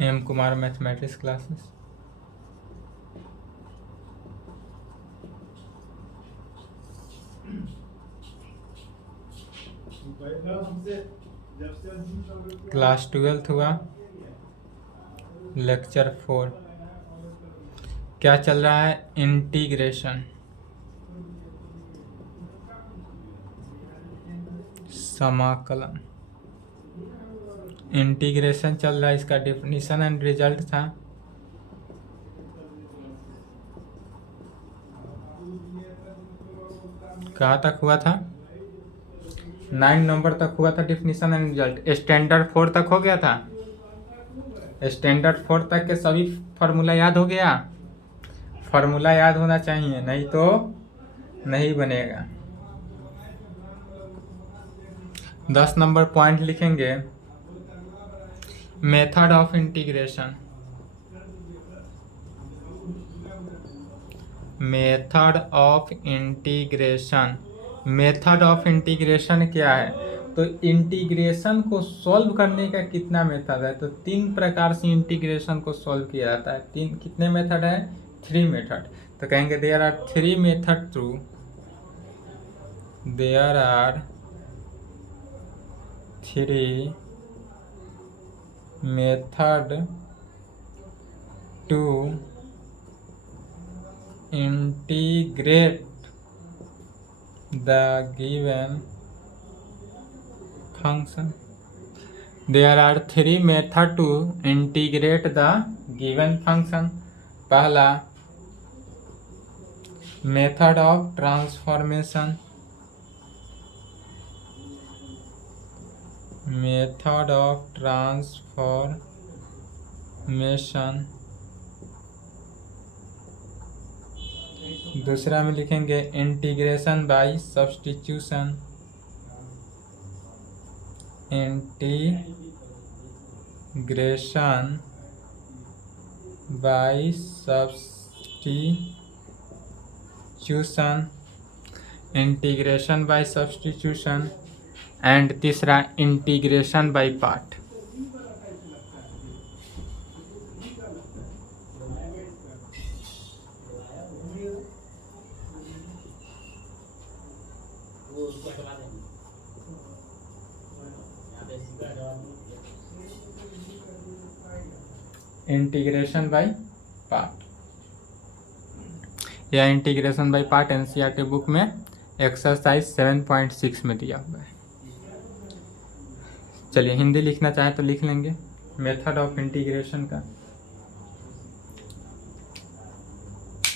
M Kumar mathematics classes. Class 12th हुआ, lecture 4। क्या चल रहा है? इंटीग्रेशन, समाकलन। इंटीग्रेशन चल रहा है, इसका डेफिनेशन एंड रिजल्ट था। कहाँ तक हुआ था? 9 नंबर तक हुआ था डेफिनेशन एंड रिजल्ट। स्टैंडर्ड 4 तक हो गया था। स्टैंडर्ड 4 तक के सभी फार्मूला याद हो गया। फार्मूला याद होना चाहिए, नहीं तो नहीं बनेगा। 10 नंबर पॉइंट लिखेंगे। Method of integration, method of integration. Method of integration क्या है? तो इंटीग्रेशन को सॉल्व करने का कितना मेथड है? तो 3 प्रकार से इंटीग्रेशन को सॉल्व किया जाता है। कितने मेथड है? 3 मेथड। तो कहेंगे there are 3 method through, there are 3 method to integrate the given function. There are 3 methods to integrate the given function. पहला method of transformation, method of transformation. दूसरा में लिखेंगे integration by substitution, integration by substitution, integration by substitution. And तीसरा integration by part. Integration by part या integration by part NCERT book में exercise 7.6 में दिया हुआ है। चलिए हिंदी लिखना चाहे तो लिख लेंगे। मेथड ऑफ इंटीग्रेशन का,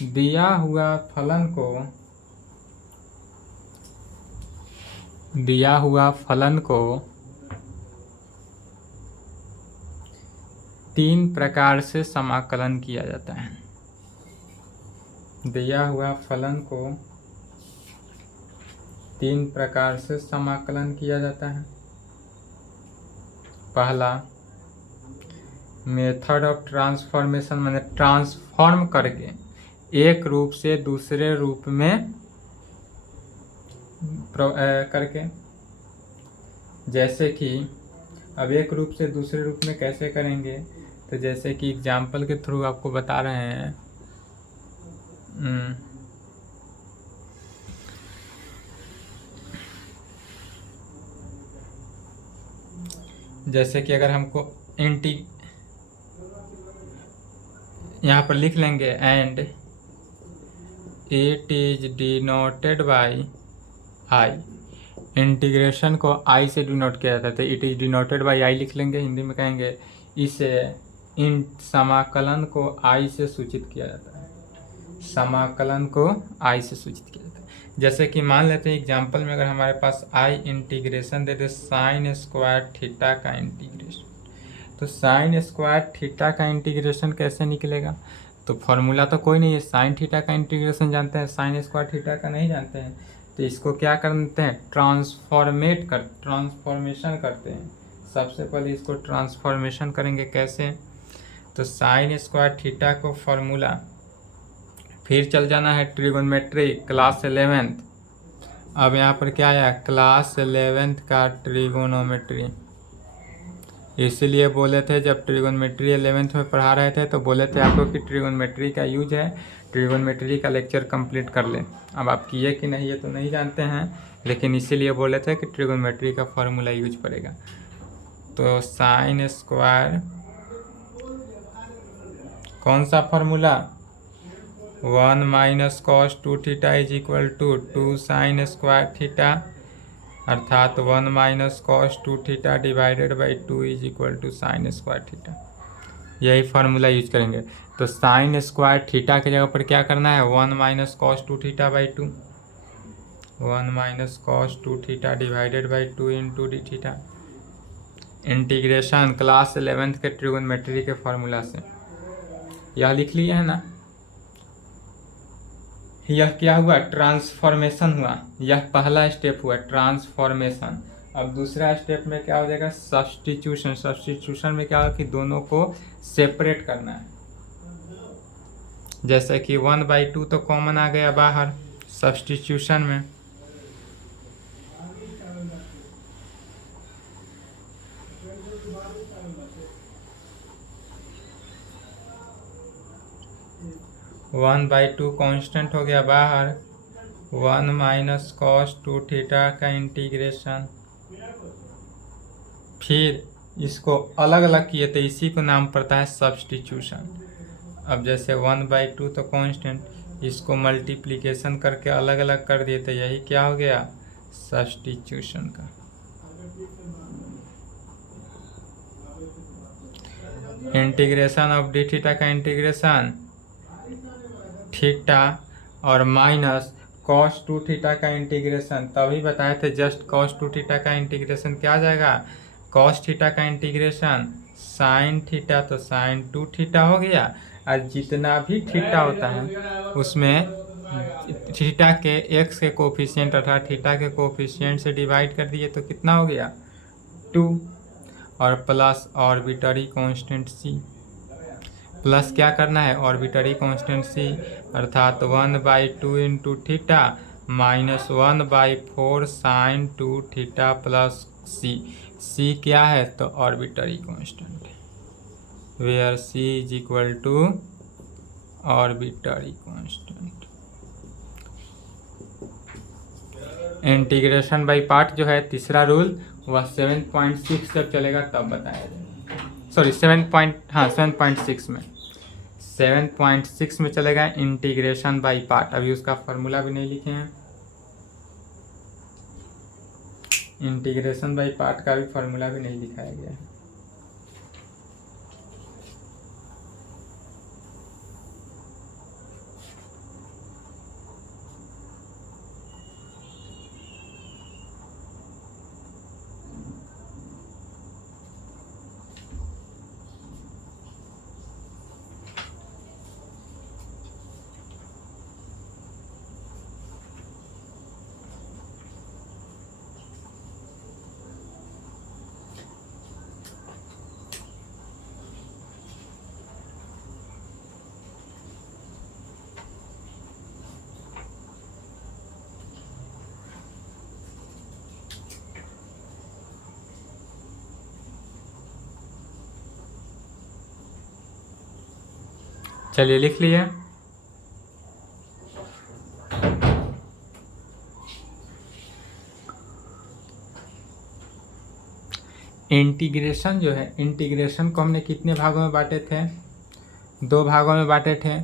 दिया हुआ फलन को 3 प्रकार से समाकलन किया जाता है। दिया हुआ फलन को 3 प्रकार से समाकलन किया जाता है। पहला मेथड ऑफ ट्रांसफॉर्मेशन, मैंने ट्रांसफॉर्म करके एक रूप से दूसरे रूप में करके, जैसे कि अब एक रूप से दूसरे रूप में कैसे करेंगे? तो जैसे कि एग्जाम्पल के थ्रू आपको बता रहे हैं। जैसे कि अगर हमको यहाँ पर लिख लेंगे and it is denoted by I. Integration को आई से डिनोट किया जाता है, तो इट इज डिनोटेड बाय आई लिख लेंगे। हिंदी में कहेंगे इसे इन समाकलन को आई से सूचित किया जाता है। समाकलन को आई से सूचित किया जाता है। जैसे कि मान लेते हैं एग्जाम्पल में, अगर हमारे पास आई इंटीग्रेशन दे दे साइन स्क्वायर थीटा का इंटीग्रेशन, तो साइन स्क्वायर थीटा का इंटीग्रेशन कैसे निकलेगा? तो फॉर्मूला तो कोई नहीं है। साइन थीटा का इंटीग्रेशन जानते हैं, साइन स्क्वायर थीटा का नहीं जानते हैं। तो इसको क्या करते हैं? ट्रांसफॉर्मेशन करते हैं। सबसे पहले इसको ट्रांसफॉर्मेशन करेंगे। कैसे? तो साइन स्क्वायर थीटा को फॉर्मूला, फिर चल जाना है ट्रिगोनोमेट्री क्लास 11th। अब यहाँ पर क्या आया? क्लास 11th का ट्रिगोनोमेट्री। इसीलिए बोले थे जब ट्रिगोनोमेट्री 11th में पढ़ा रहे थे तो बोले थे आपको कि ट्रिगोनोमेट्री का यूज है, ट्रिगोनोमेट्री का लेक्चर कंप्लीट कर ले। अब आप किए कि नहीं ये तो नहीं जानते हैं, लेकिन इसीलिए बोले थे कि ट्रिगोनोमेट्री का फार्मूला यूज पड़ेगा। तो साइन स्क्वायर कौन सा formula, 1 minus cos 2 theta is equal to 2 sine square theta, अर्थात 1 minus cos 2 theta divided by 2 is equal to sine square theta. यही फार्मूला यूज करेंगे। तो साइन स्क्वायर थीटा की जगह पर क्या करना है, 1 minus cos 2 theta by 2, 1 minus cos 2 theta divided by 2 into D theta. Integration class 11th के ट्रिगोनोमेट्री के फार्मूला से यह लिख लिए है ना। यह क्या हुआ, ट्रांसफॉर्मेशन हुआ। यह पहला स्टेप हुआ ट्रांसफॉर्मेशन। अब दूसरा स्टेप में क्या हो जाएगा, सब्स्टिट्यूशन। सब्स्टिट्यूशन में क्या होगा कि दोनों को सेपरेट करना है। जैसे कि 1/2 तो कॉमन आ गया बाहर सब्स्टिट्यूशन में, वन बाई टू कॉन्स्टेंट हो गया बाहर, 1 माइनस कॉस 2 थीटा का इंटीग्रेशन। फिर इसको अलग अलग किए तो इसी को नाम पड़ता है सब्स्टिट्यूशन। अब जैसे 1/2 तो कांस्टेंट, इसको मल्टीप्लिकेशन करके अलग अलग कर दिए तो यही क्या हो गया, सब्स्टिट्यूशन का। इंटीग्रेशन ऑफ डी थीटा का इंटीग्रेशन थीटा और माइनस कॉस 2 थीटा का इंटीग्रेशन, तभी बताए थे जस्ट कॉस 2 थीटा का इंटीग्रेशन क्या आ जाएगा, कॉस थीटा का इंटीग्रेशन साइन थीटा, तो साइन 2 थीटा हो गया। और जितना भी थीटा होता है उसमें थीटा के एक्स के कोफिशिएंट अर्थात थीटा के कोफिशिएंट से डिवाइड कर दिए तो कितना हो गया 2, और plus arbitrary constant C. Plus क्या करना है, ऑर्बिटरी कांस्टेंट सी, अर्थात 1/2 into theta minus 1/4 sine 2 theta plus C. C क्या है, तो arbitrary constant, where C is equal to arbitrary constant. Integration by part जो है तीसरा रूल, वह 7.6 तक चलेगा तब बताया जाएगा। सॉरी 7.6 में 7.6 में चलेगा इंटीग्रेशन बाय पार्ट। अभी उसका फार्मूला भी नहीं लिखे हैं, इंटीग्रेशन बाय पार्ट का भी फार्मूला भी नहीं दिखाया गया है। चलिए लिख लिए। इंटीग्रेशन जो है, इंटीग्रेशन को हमने कितने भागों में बांटे थे, 2 भागों में बांटे थे,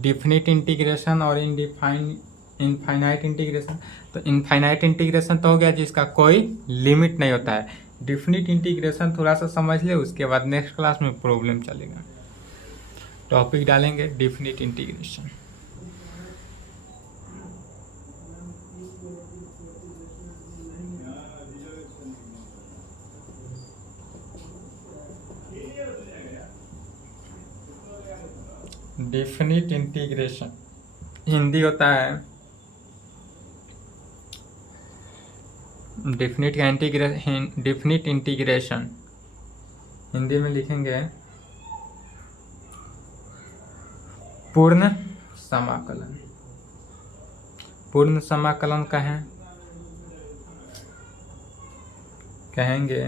डिफिनिट इंटीग्रेशन और इनफाइनाइट इंटीग्रेशन। तो इनफाइनाइट इंटीग्रेशन तो हो गया जिसका कोई लिमिट नहीं होता है। डिफिनिट इंटीग्रेशन थोड़ा सा समझ ले, उसके बाद नेक्स्ट क्लास में प्रॉब्लम चलेगा। टॉपिक डालेंगे definite integration. Definite integration Hindi होता है, डिफिनिट इंटीग्रेशन हिंदी में लिखेंगे पूर्ण समाकलन। पूर्ण समाकलन कहेंगे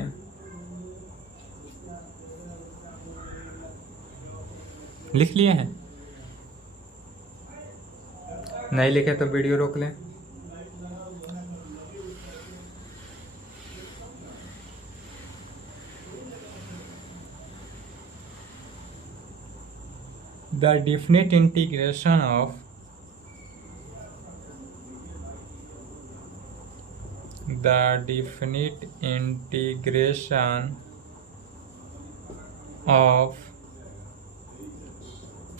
लिख लिए हैं? नहीं लिखे तो वीडियो रोक लें। The definite integration of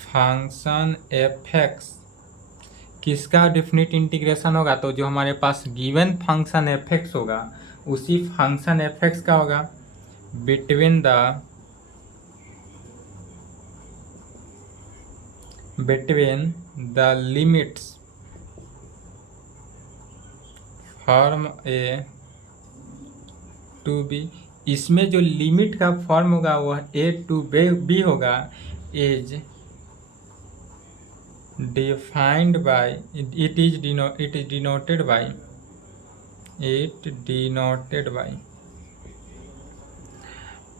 function f(x) किसका डेफिनिट इंटीग्रेशन होगा? तो जो हमारे पास गिवन फंक्शन f(x) होगा उसी फंक्शन f(x) का होगा between the limits form a to b। इसमें जो लिमिट का फॉर्म होगा वह a टू b होगा is defined by it denoted by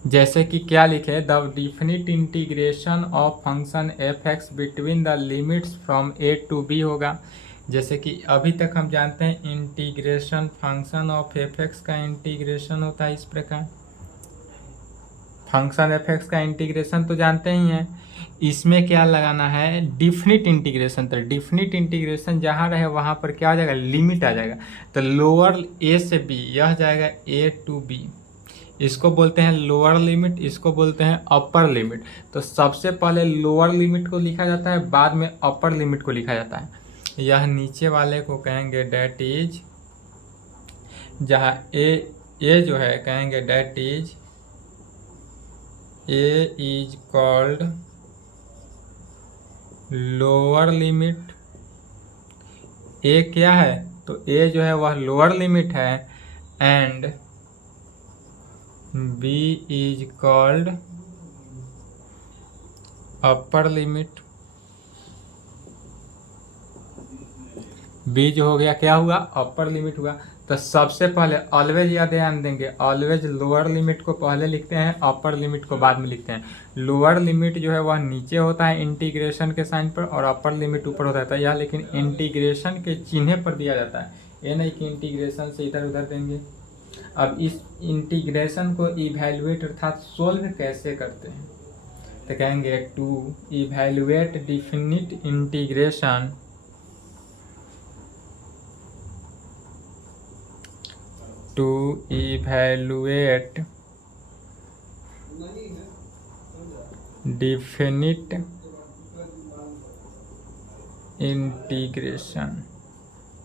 जैसे कि क्या लिखे, the definite integration of function f(x) between the limits from a to b होगा। जैसे कि अभी तक हम जानते हैं इंटीग्रेशन फंक्शन ऑफ f(x) का इंटीग्रेशन होता है इस प्रकार। फंक्शन f(x) का इंटीग्रेशन तो जानते ही हैं। इसमें क्या लगाना है? Definite integration. तो डिफिनिट इंटीग्रेशन जहाँ रहे वहाँ पर क्या आ जाएगा? लिमिट आ जाएगा। तो लोअर a से b यह जाएगा a टू b, इसको बोलते हैं लोअर लिमिट, इसको बोलते हैं अपर लिमिट। तो सबसे पहले लोअर लिमिट को लिखा जाता है, बाद में अपर लिमिट को लिखा जाता है। यह नीचे वाले को कहेंगे डेट इज, जहाँ ए जो है कहेंगे that is A is called lower limit. A क्या है? तो ए जो है वह लोअर लिमिट है and b is called upper limit. b जो हो गया क्या हुआ? अपर लिमिट हुआ। तो सबसे पहले ऑलवेज यह ध्यान देंगे, ऑलवेज लोअर लिमिट को पहले लिखते हैं, अपर लिमिट को बाद में लिखते हैं। लोअर लिमिट जो है वह नीचे होता है इंटीग्रेशन के साइन पर और अपर लिमिट ऊपर होता है। यह लेकिन इंटीग्रेशन के चिन्ह पर दिया जाता है, ये नहीं कि इंटीग्रेशन से इधर उधर देंगे। अब इस इंटीग्रेशन को इवैल्यूएट अर्थात सोल्व कैसे करते हैं? तो कहेंगे to evaluate definite integration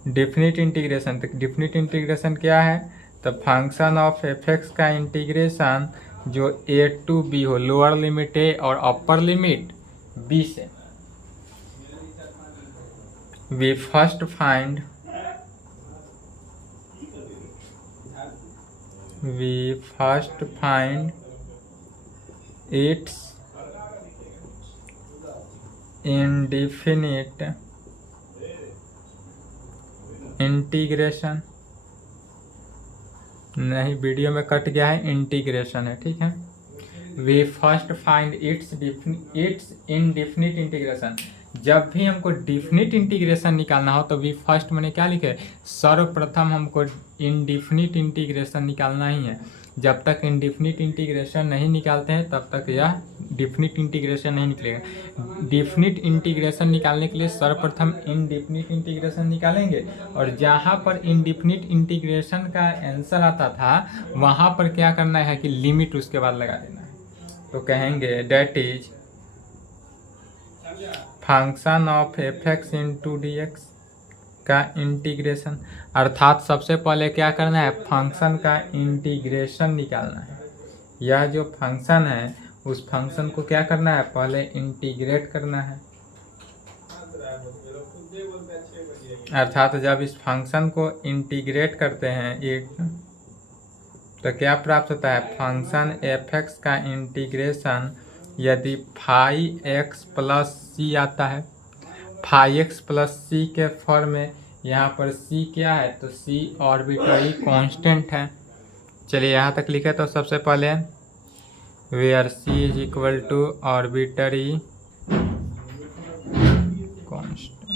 definite integration. तो डेफिनिट इंटीग्रेशन क्या है? तो फंक्शन ऑफ f(x) का इंटीग्रेशन जो a टू b हो, लोअर लिमिट a और अपर लिमिट b से। We first find its indefinite integration, नहीं वीडियो में कट गया है, इंटीग्रेशन है, ठीक है। We first find its indefinite integration. जब भी हमको डिफिनिट इंटीग्रेशन निकालना हो तो वी फर्स्ट मैंने क्या लिखे? सर्वप्रथम हमको इनडेफिनिट इंटीग्रेशन निकालना ही है। जब तक इनडेफिनिट इंटीग्रेशन नहीं निकालते हैं तब तक यह डिफिनिट इंटीग्रेशन नहीं निकलेगा। डिफिनिट इंटीग्रेशन निकालने के लिए सर्वप्रथम इनडेफिनिट इंटीग्रेशन निकालेंगे और जहाँ पर इनडेफिनिट इंटीग्रेशन का आंसर आता था वहाँ पर क्या करना है कि लिमिट उसके बाद लगा देना है। तो कहेंगे that is function of f(x) into dx का इंटीग्रेशन। अर्थात सबसे पहले क्या करना है? फंक्शन का इंटीग्रेशन निकालना है। यह जो फंक्शन है उस फंक्शन को क्या करना है? पहले इंटीग्रेट करना है। अर्थात जब इस फंक्शन को इंटीग्रेट करते हैं एक, तो क्या प्राप्त होता है? फंक्शन f(x) का इंटीग्रेशन यदि φx प्लस c आता है, φx प्लस c के फॉर्म में, यहाँ पर c क्या है? तो c आर्बिट्ररी कांस्टेंट है। चलिए यहाँ तक लिखे तो सबसे पहले where c is equal to arbitrary constant,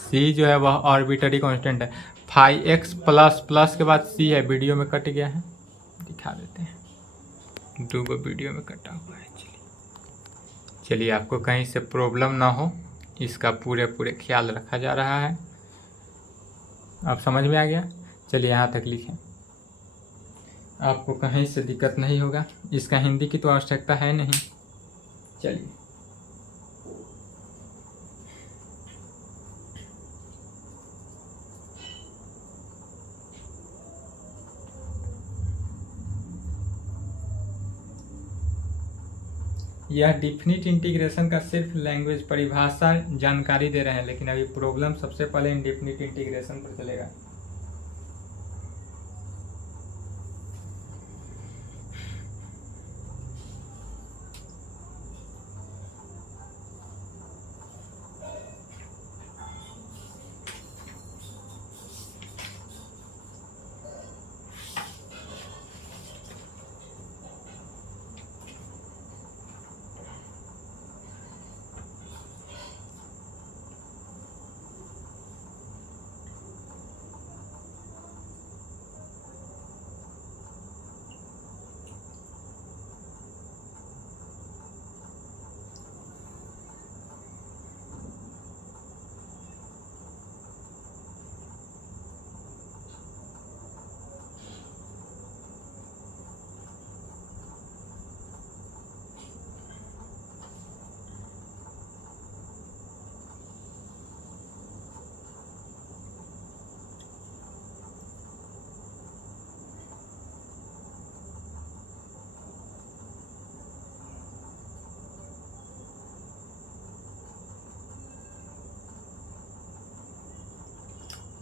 C जो है वह आर्बिट्ररी कांस्टेंट है। फाइव एक्स प्लस प्लस के बाद सी है, वीडियो में कट गया है, दिखा देते हैं, दो गो वीडियो में कटा हुआ है। चलिए आपको कहीं से प्रॉब्लम ना हो इसका पूरे ख्याल रखा जा रहा है। आप समझ में आ गया? चलिए यहाँ तक लिखें, आपको कहीं से दिक्कत नहीं होगा। इसका हिंदी की तो आवश्यकता है नहीं। चलिए यह डिफिनिट इंटीग्रेशन का सिर्फ लैंग्वेज परिभाषा जानकारी दे रहे हैं, लेकिन अभी प्रॉब्लम सबसे पहले इंडिफिनिट इंटीग्रेशन पर चलेगा।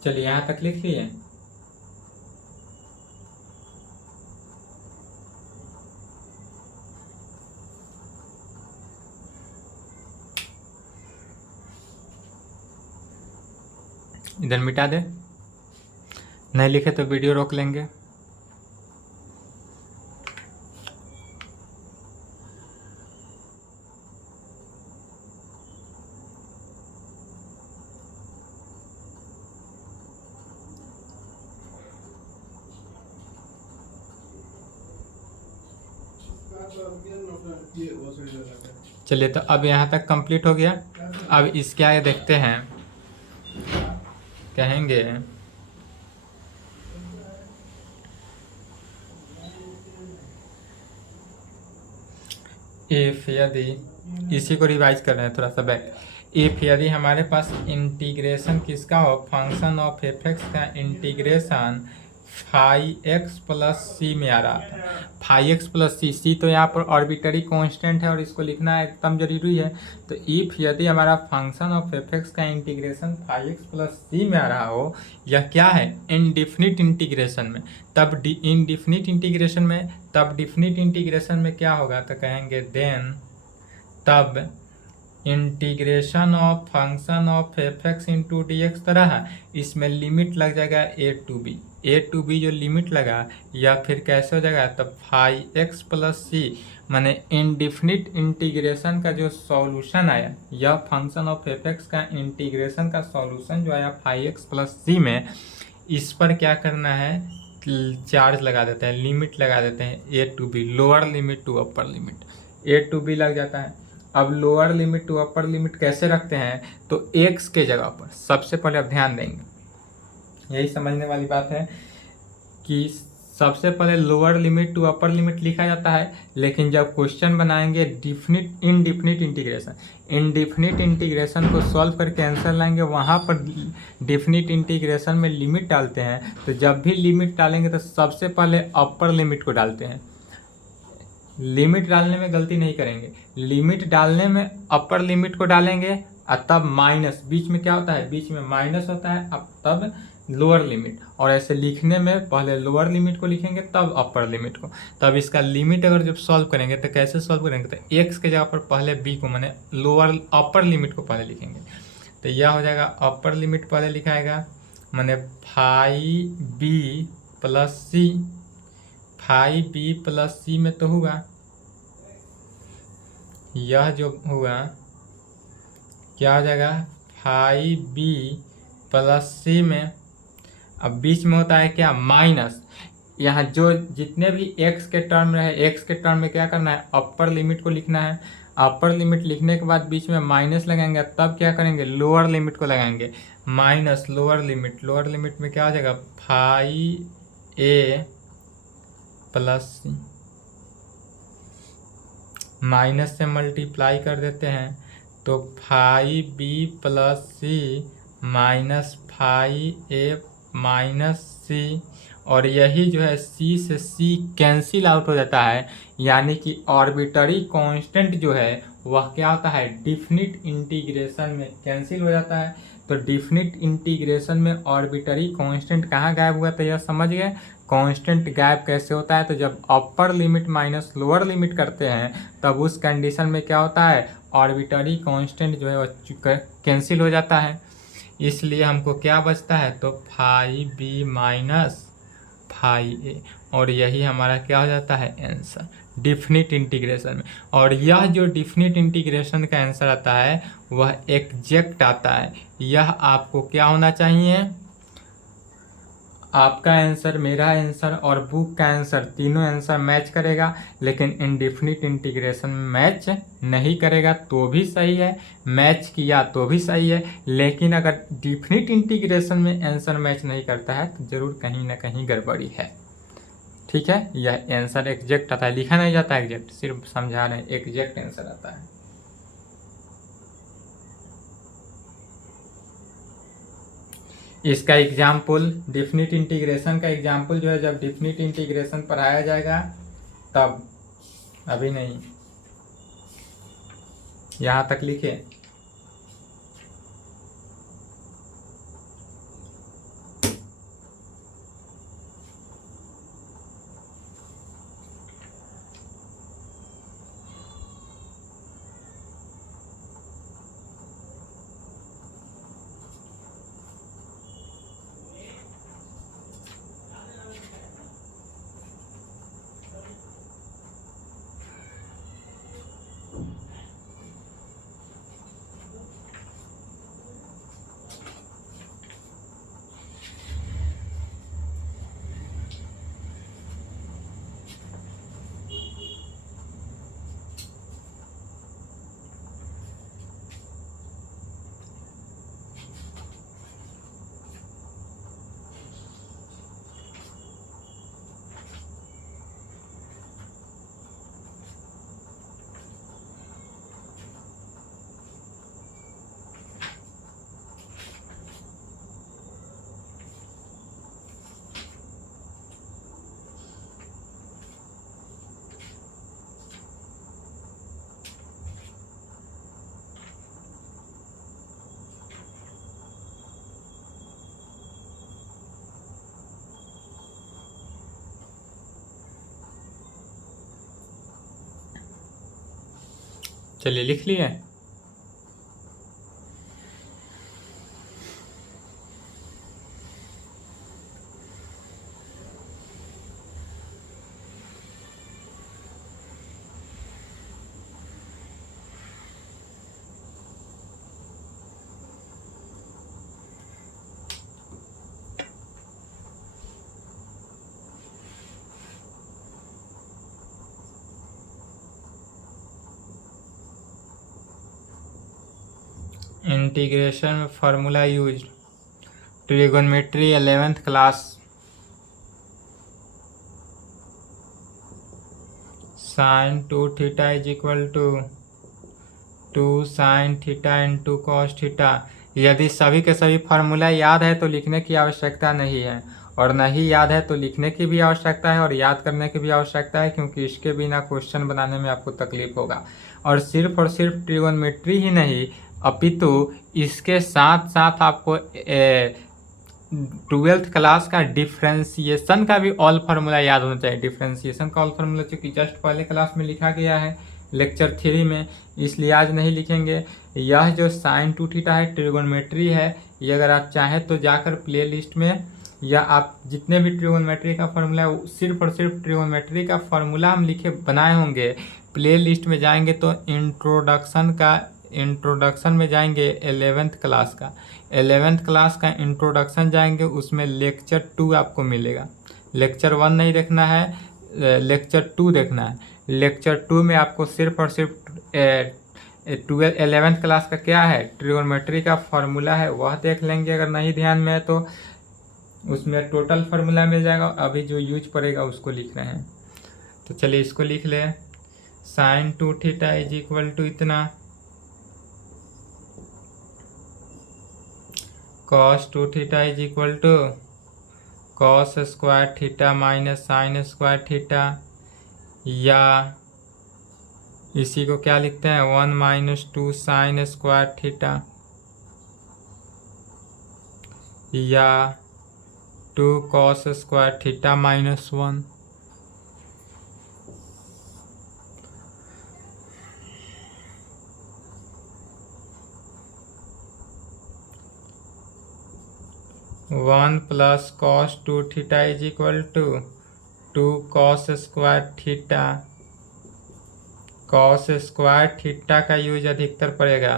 चलिए यहाँ तक लिख लिए। इधर मिटा दे, नहीं लिखे तो वीडियो रोक लेंगे। चलिए तो अब यहाँ तक कंप्लीट हो गया। अब इसके आगे देखते हैं, कहेंगे इफ यदि, इसी को रिवाइज कर रहे हैं थोड़ा सा बैक। इफ यदि हमारे पास इंटीग्रेशन किसका हो, फंक्शन ऑफ एफ एक्स का इंटीग्रेशन फाइव एक्स प्लस सी में आ रहा था। फाइव एक्स प्लस सी, सी तो यहाँ पर आर्बिट्ररी कांस्टेंट है और इसको लिखना एकदम जरूरी है। तो इफ यदि हमारा फंक्शन ऑफ एफ एक्स का इंटीग्रेशन फाइव एक्स प्लस सी में आ रहा हो, यह क्या है इनडिफिनिट इंटीग्रेशन में, तब इनडिफिनिट इंटीग्रेशन में, तब डिफिनिट इंटीग्रेशन में क्या होगा, तो कहेंगे देन तब integration of function of F x into D x तरह इसमें लिमिट लग जाएगा ए टू बी जो लिमिट लगा, या फिर कैसे हो जाएगा, तब फाइव एक्स प्लस सी, माने इनडिफिनिट इंटीग्रेशन का जो सॉल्यूशन आया, यह फंक्शन ऑफ एफ एक्स का इंटीग्रेशन का सॉल्यूशन जो आया फाइव एक्स प्लस सी में, इस पर क्या करना है, चार्ज लगा देते हैं, लिमिट लगा देते हैं A to B, lower limit to upper limit, A to B लग जाता है। अब lower limit to upper limit कैसे रखते हैं, तो एक्स के जगह पर सबसे पहले आप ध्यान देंगे, यही समझने वाली बात है कि सबसे पहले lower limit to upper limit लिखा जाता है, लेकिन जब क्वेश्चन बनाएंगे इनडिफिनिट इंटीग्रेशन को सॉल्व करके आंसर लाएंगे, वहाँ पर डिफिनिट इंटीग्रेशन में लिमिट डालते हैं। तो जब भी लिमिट डालेंगे तो सबसे पहले अपर लिमिट को डालते हैं, लिमिट डालने में गलती नहीं करेंगे, लिमिट डालने में अपर लिमिट को डालेंगे और तब माइनस, बीच में क्या होता है, बीच में माइनस होता है, अब तब लोअर लिमिट, और ऐसे लिखने में पहले लोअर लिमिट को लिखेंगे तब अपर लिमिट को। तब इसका लिमिट अगर जब सॉल्व करेंगे तो कैसे सॉल्व करेंगे, तो एक्स के जगह पर पहले बी को, माने लोअर अपर लिमिट को पहले लिखेंगे। तो यह हो जाएगा अपर लिमिट पहले लिखाएगा, माने फाइव बी प्लस सी, फाइव बी प्लस सी में तो हुआ, यह जो हुआ क्या हो जाएगा, 5b प्लस सी में, अब बीच में होता है क्या, माइनस, यहाँ जो जितने भी x के टर्म रहे, x के टर्म में क्या करना है, अपर लिमिट को लिखना है। अपर लिमिट लिखने के बाद बीच में माइनस लगाएंगे, तब क्या करेंगे, लोअर लिमिट को लगाएंगे, minus lower limit. Lower limit में क्या हो जाएगा, 5a प्लस सी, माइनस से मल्टीप्लाई कर देते हैं तो 5b प्लस सी माइनस 5a माइनस सी, और यही जो है c से c कैंसिल आउट हो जाता है, यानी कि आर्बिट्ररी कांस्टेंट जो है वह क्या होता है, डिफिनिट इंटीग्रेशन में कैंसिल हो जाता है। तो डिफिनिट इंटीग्रेशन में आर्बिट्ररी कांस्टेंट कहाँ गायब हुआ था, यह समझ गए। कांस्टेंट गायब कैसे होता है, तो जब upper limit minus lower limit करते हैं तब उस कंडीशन में क्या होता है, आर्बिट्ररी कांस्टेंट जो है वह कैंसिल हो जाता है। इसलिए हमको क्या बचता है, तो 5b माइनस 5a, और यही हमारा क्या हो जाता है, आंसर डिफिनिट इंटीग्रेशन में। और यह जो डिफिनिट इंटीग्रेशन का आंसर आता है वह एग्जैक्ट आता है। यह आपको क्या होना चाहिए, आपका आंसर, मेरा आंसर और बुक का आंसर तीनों आंसर मैच करेगा, लेकिन इनडिफिनिट इंटीग्रेशन में मैच नहीं करेगा तो भी सही है, मैच किया तो भी सही है, लेकिन अगर डिफिनिट इंटीग्रेशन में आंसर मैच नहीं करता है तो ज़रूर कहीं ना कहीं गड़बड़ी है। ठीक है, यह आंसर एग्जैक्ट आता है, लिखा नहीं जाता एग्जैक्ट, सिर्फ समझा रहे हैं, एग्जैक्ट आंसर आता है। इसका एग्जाम्पल, डिफिनिट इंटीग्रेशन का एग्जाम्पल जो है, जब डिफिनिट इंटीग्रेशन पढ़ाया जाएगा तब, अभी नहीं। यहाँ तक लिखे, चलिए लिख लिए। Integration formula use, trigonometry 11th class, sine 2 theta is equal to 2 sine theta into cos theta. यदि सभी के सभी फार्मूला याद है तो लिखने की आवश्यकता नहीं है, और नहीं याद है तो लिखने की भी आवश्यकता है और याद करने की भी आवश्यकता है, क्योंकि इसके बिना क्वेश्चन बनाने में आपको तकलीफ होगा। और सिर्फ ट्रिगोनोमेट्री ही नहीं, अपितु इसके साथ साथ आपको 12th क्लास का डिफ्रेंसिएशन का भी ऑल फार्मूला याद होना चाहिए। डिफ्रेंसिएशन का ऑल फार्मूला चूँकि जस्ट पहले क्लास में लिखा गया है लेक्चर 3 में, इसलिए आज नहीं लिखेंगे। यह जो साइन 2 थीटा है ट्रिगोनोमेट्री है, ये अगर आप चाहें तो जाकर प्ले लिस्ट में, या आप जितने भी ट्रिगोनोमेट्री का फार्मूला है, सिर्फ और सिर्फ ट्रिगोनोमेट्री का फार्मूला हम लिखे बनाए होंगे, प्ले लिस्ट में जाएंगे तो इंट्रोडक्शन का इंट्रोडक्शन में जाएंगे 11th क्लास का, 11th क्लास का इंट्रोडक्शन जाएंगे, उसमें लेक्चर 2 आपको मिलेगा। लेक्चर 1 नहीं देखना है, लेक्चर 2 देखना है। लेक्चर 2 में आपको सिर्फ और सिर्फ 11th क्लास का क्या है, ट्रिगोनोमेट्री का फॉर्मूला है, वह देख लेंगे। अगर नहीं ध्यान में है तो उसमें टोटल फार्मूला मिल जाएगा, अभी जो यूज पड़ेगा उसको लिख रहे हैं। तो चलिए इसको लिख ले। Sine 2 theta is equal to इतना, cos 2 theta is equal to cos square theta minus sine square theta, या इसी को क्या लिखते हैं 1 माइनस 2 साइन स्क्वायर थीटा, या 2 cos square theta minus 1। One plus cos 2 theta is equal to 2 cos square theta. Cos square theta का use अधिकतर पड़ेगा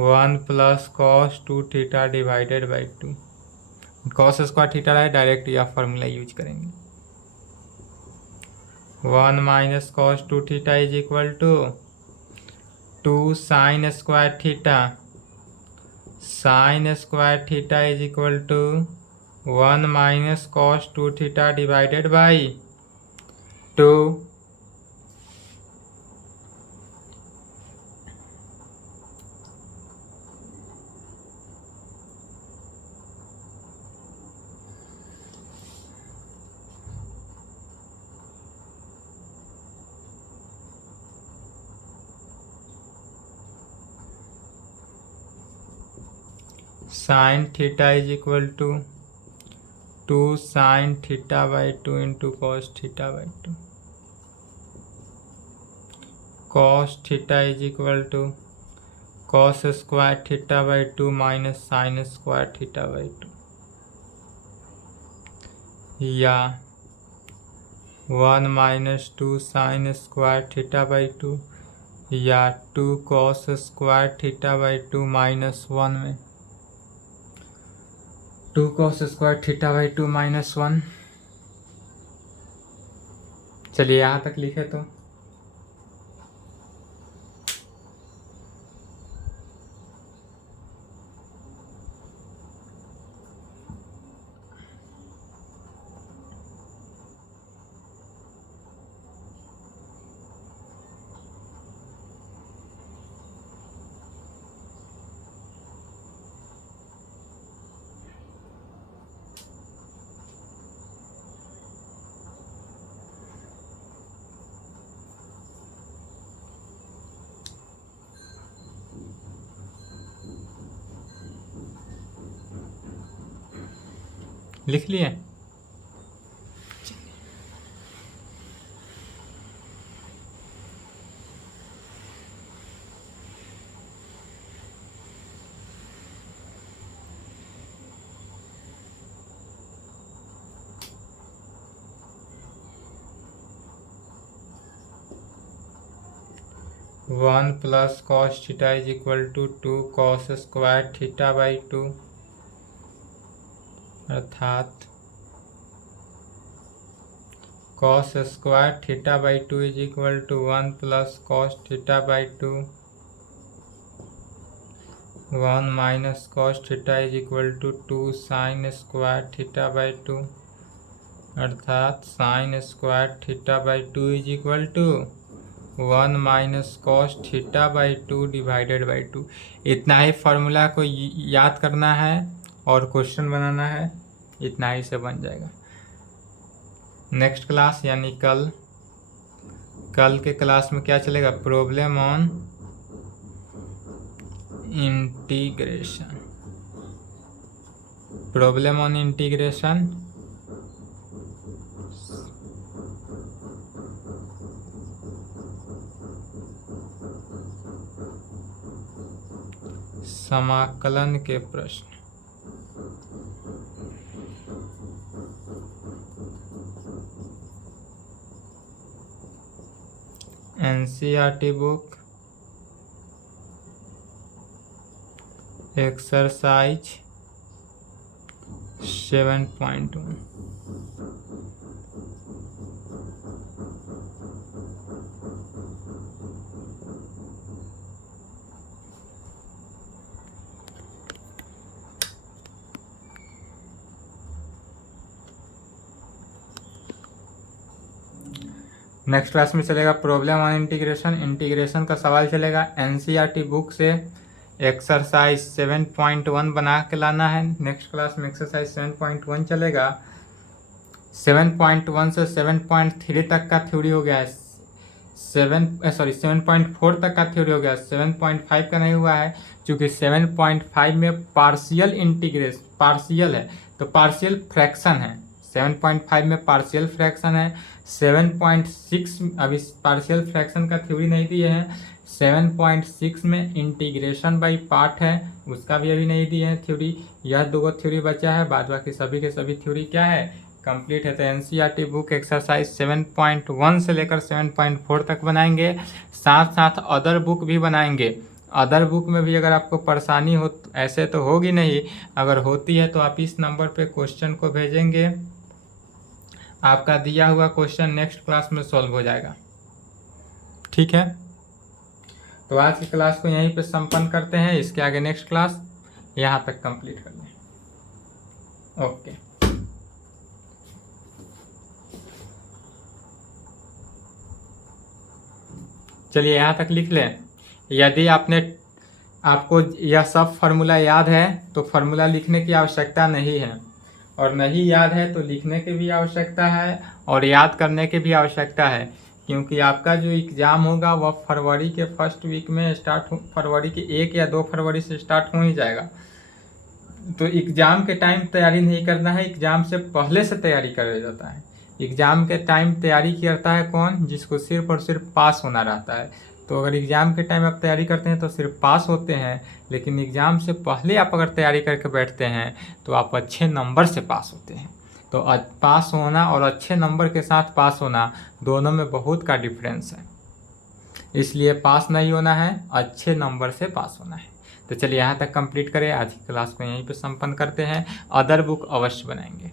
1 plus cos 2 theta divided by 2। Cos square theta है, डायरेक्ट यह formula use करेंगे। 1 minus cos 2 theta is equal to 2 sine square theta. Sine square theta is equal to 1 minus cos 2 theta divided by 2। Sine theta is equal to 2 sine theta by 2 into cos theta by 2। Cos theta is equal to cos square theta by 2 minus sine square theta by 2, या 1 minus 2 sine square theta by 2, या 2 cos square theta by 2 minus 1 में 2 cos square theta by 2 minus 1। चलिए यहाँ तक लिखे तो लिख लिए। One plus cos theta is equal to 2 cos square theta by 2, अर्थात cos square theta by 2 is equal to 1 plus cos theta by 2, 1 minus cos theta is equal to 2 sine square theta by 2, अर्थात sine square theta by 2 is equal to 1 minus cos theta by 2 divided by 2। इतना ही formula को याद करना है और question बनाना है, इतना ही से बन जाएगा। नेक्स्ट क्लास यानी कल के क्लास में क्या चलेगा, problem on integration. Problem on integration समाकलन के प्रश्न। NCERT book exercise 7.1। Next class में चलेगा प्रॉब्लम ऑन इंटीग्रेशन। इंटीग्रेशन का सवाल चलेगा एनसीईआरटी बुक से। एक्सरसाइज 7.1 बना के लाना है। नेक्स्ट क्लास में एक्सरसाइज 7.1 चलेगा। 7.1 से 7.3 तक का थ्योरी हो गया है। 7.4 तक का थ्योरी हो गया। 7.5 का नहीं हुआ है क्योंकि 7.5 में पार्शियल इंटीग्रेशन पार्शियल है, तो पार्शियल फ्रैक्शन है। 7.5 में पार्शियल फ्रैक्शन है। 7.6 अभी पार्शियल फ्रैक्शन का थ्योरी नहीं दिए हैं। 7.6 में इंटीग्रेशन बाई पार्ट है, उसका भी अभी नहीं दिए हैं थ्योरी। यह दो थ्योरी बचा है, बाद बाकी सभी के सभी थ्योरी क्या है, कंप्लीट है। तो एनसीईआरटी बुक एक्सरसाइज 7.1 से लेकर 7.4 तक बनाएंगे। साथ साथ अदर बुक भी बनाएंगे। अदर बुक में भी अगर आपको परेशानी हो, ऐसे तो होगी नहीं, अगर होती है तो आप इस नंबर पे क्वेश्चन को भेजेंगे, आपका दिया हुआ क्वेश्चन नेक्स्ट क्लास में सॉल्व हो जाएगा। ठीक है, तो आज की क्लास को यहीं पे संपन्न करते हैं। इसके आगे नेक्स्ट क्लास यहाँ तक कंप्लीट कर लें। ओके, चलिए यहाँ तक लिख लें। यदि आपको यह सब फार्मूला याद है तो फार्मूला लिखने की आवश्यकता नहीं है, और नहीं याद है तो लिखने की भी आवश्यकता है और याद करने की भी आवश्यकता है, क्योंकि आपका जो एग्ज़ाम होगा वह फरवरी के फर्स्ट वीक में फरवरी के 1 या 2 फरवरी से स्टार्ट हो ही जाएगा। तो एग्ज़ाम के टाइम तैयारी नहीं करना है, एग्ज़ाम से पहले से तैयारी कर जाता है। एग्ज़ाम के टाइम तैयारी करता है कौन, जिसको सिर्फ और सिर्फ पास होना रहता है। तो अगर एग्ज़ाम के टाइम आप तैयारी करते हैं तो सिर्फ पास होते हैं, लेकिन एग्ज़ाम से पहले आप अगर तैयारी करके बैठते हैं तो आप अच्छे नंबर से पास होते हैं। तो पास होना और अच्छे नंबर के साथ पास होना, दोनों में बहुत का डिफरेंस है। इसलिए पास नहीं होना है, अच्छे नंबर से पास होना है। तो चलिए यहाँ तक कंप्लीट करें। आज की क्लास को यहीं पे संपन्न करते हैं। अदर बुक अवश्य बनाएंगे।